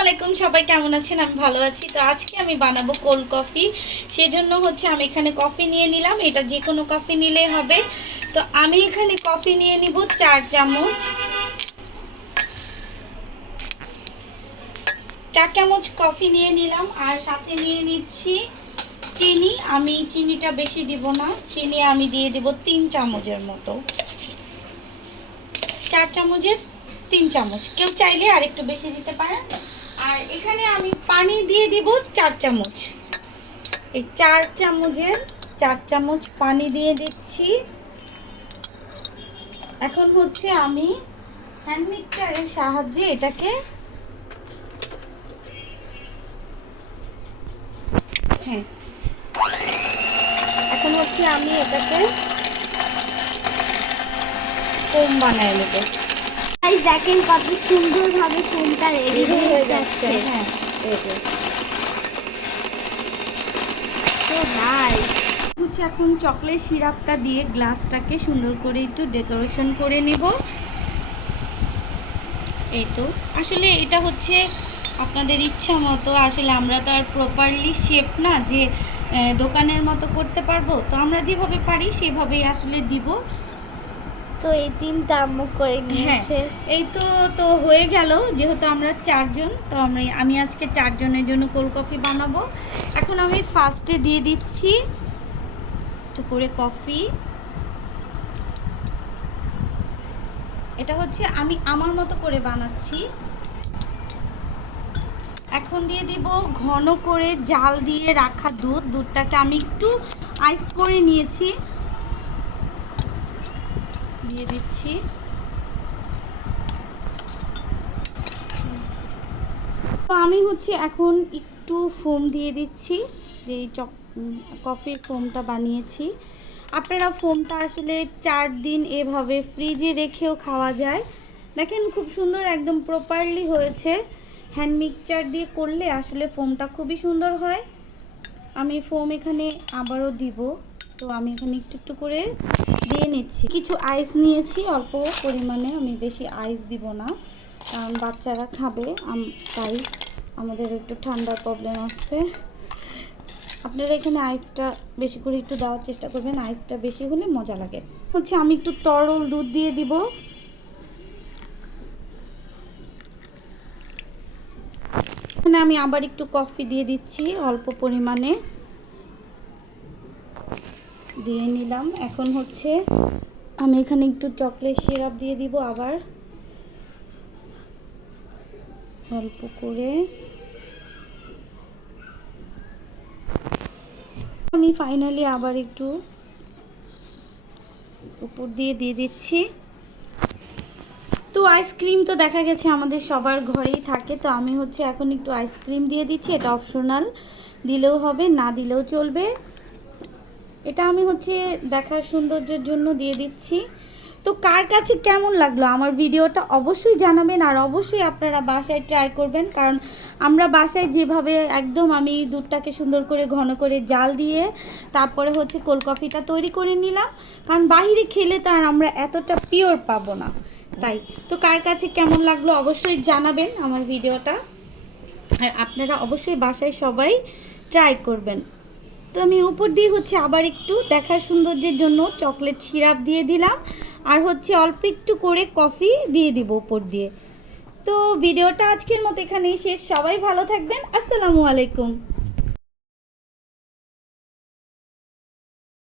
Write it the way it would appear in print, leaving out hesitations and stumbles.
আলাইকুম, সবাই কেমন আছেন? আমি ভালো আছি। তো আজকে আমি বানাবো কোল্ড কফি। সেজন্য আমি এখানে কফি নিয়ে নিলাম। এটা যে কোনো কফি নিলেই হবে। তো আমি এখানে কফি নিয়ে নিব 4 চামচ। 4 চামচ কফি নিয়ে নিলাম। আর সাথে নিয়ে নিচ্ছি চিনি। আমি চিনিটা বেশি দিব না, চিনি আমি দিয়ে দেব 3 চামচের মতো। 4 চামচের 3 চামচ, কেউ চাইলে আর একটু বেশি দিতে পারেন। আর এখানে আমি পানি দিয়ে দিব 4 চামচ। এই 4 চামচের 4 চামচ পানি দিয়ে দিচ্ছি। এখন আমি হ্যান্ড মিক্সারের সাহায্যে এটাকে এখন আমি এটাকে ফোম বানায় নেব। দেখেন কত সুন্দরভাবে ফোমটা রেডি হয়ে যাচ্ছে। হ্যাঁ, এখন চকলেট সিরাপটা দিয়ে গ্লাসটাকে সুন্দর করে একটু ডেকোরেশন করে নেব। এই তো আসলে এটা আপনাদের ইচ্ছা মতো। আসলে আমরা তো আর প্রপারলি শেপ না যে দোকানের মতো করতে পারবো। তো আমরা যেভাবে পারি সেভাবেই আসলে দিব। তো এই 3টা আম্মু করে নিয়েছে। এই তো হয়ে গেল। যেহেতু আমরা 4 জন, তো আমি আজকে 4 জনের জন্য কোল্ড কফি বানাবো। এখন আমি ফার্স্টে দিয়ে দিচ্ছি একটু করে কফি। এটা আমি আমার মতো করে বানাচ্ছি। এখন দিয়ে দিব ঘন করে জাল দিয়ে রাখা দুধটাকে আমি একটু আইস করে নিয়েছি, দিয়ে দিচ্ছি। তো আমি এখন একটু ফোম দিয়ে দিচ্ছি, যে কফির ফোমটা বানিয়েছি। আপনারা ফোমটা আসলে 4 দিন এভাবে ফ্রিজে রেখেও খাওয়া যায়। দেখেন খুব সুন্দর, একদম প্রপারলি হয়েছে। হ্যান্ড মিক্সচার দিয়ে করলে আসলে ফোমটা খুবই সুন্দর হয়। আমি ফোম এখানে আবারও দিব। তো আমি এখানে একটু একটু করে দিয়ে নিচ্ছি। কিছু আইস নিয়েছি অল্প পরিমাণে, আমি বেশি আইস দিব না, কারণ বাচ্চারা খাবে, তাই আমাদের একটু ঠান্ডার প্রবলেম আছে। আপনারা এখানে আইসটা বেশি করে একটু দেওয়ার চেষ্টা করবেন, আইসটা বেশি হলে মজা লাগে। আমি একটু তরল দুধ দিয়ে দিব। এখানে আমি আবার একটু কফি দিয়ে দিচ্ছি, অল্প পরিমাণে দিয়ে নিলাম। এখন আমি এখানে একটু চকলেট সিরাপ দিয়ে দিব, আবার অল্প করে। আমি ফাইনালি আবার একটু উপর দিয়ে দিচ্ছি। তো আইসক্রিম তো দেখা গেছে আমাদের সবার ঘরেই থাকে। তো আমি এখন একটু আইসক্রিম দিয়ে দিচ্ছি। এটা অপশনাল, দিলেও হবে, না দিলেও চলবে। এটা আমি দেখার সৌন্দর্যের জন্য দিয়ে দিচ্ছি। তো কার কাছে কেমন লাগলো আমার ভিডিওটা অবশ্যই জানাবেন। আর অবশ্যই আপনারা বাসায় ট্রাই করবেন, কারণ আমরা বাসায় যেভাবে একদম আমি দুধটাকে সুন্দর করে ঘন করে জাল দিয়ে তারপরে কোল্ড কফিটা তৈরি করে নিলাম, কারণ বাইরে খেলে তার আমরা এতটা পিওর পাবো না। তাই তো কার কাছে কেমন লাগলো অবশ্যই জানাবেন আমার ভিডিওটা। আর আপনারা অবশ্যই বাসায় সবাই ট্রাই করবেন। তো আমি উপর দিয়ে আবার একটু দেখার সৌন্দর্যের জন্য চকলেট সিরাপ দিয়ে দিলাম। আর অল্প একটু করে কফি দিয়ে দিব উপর দিয়ে। তো ভিডিওটা আজকের মতো এখানেই শেষ। সবাই ভালো থাকবেন। আসসালামু আলাইকুম।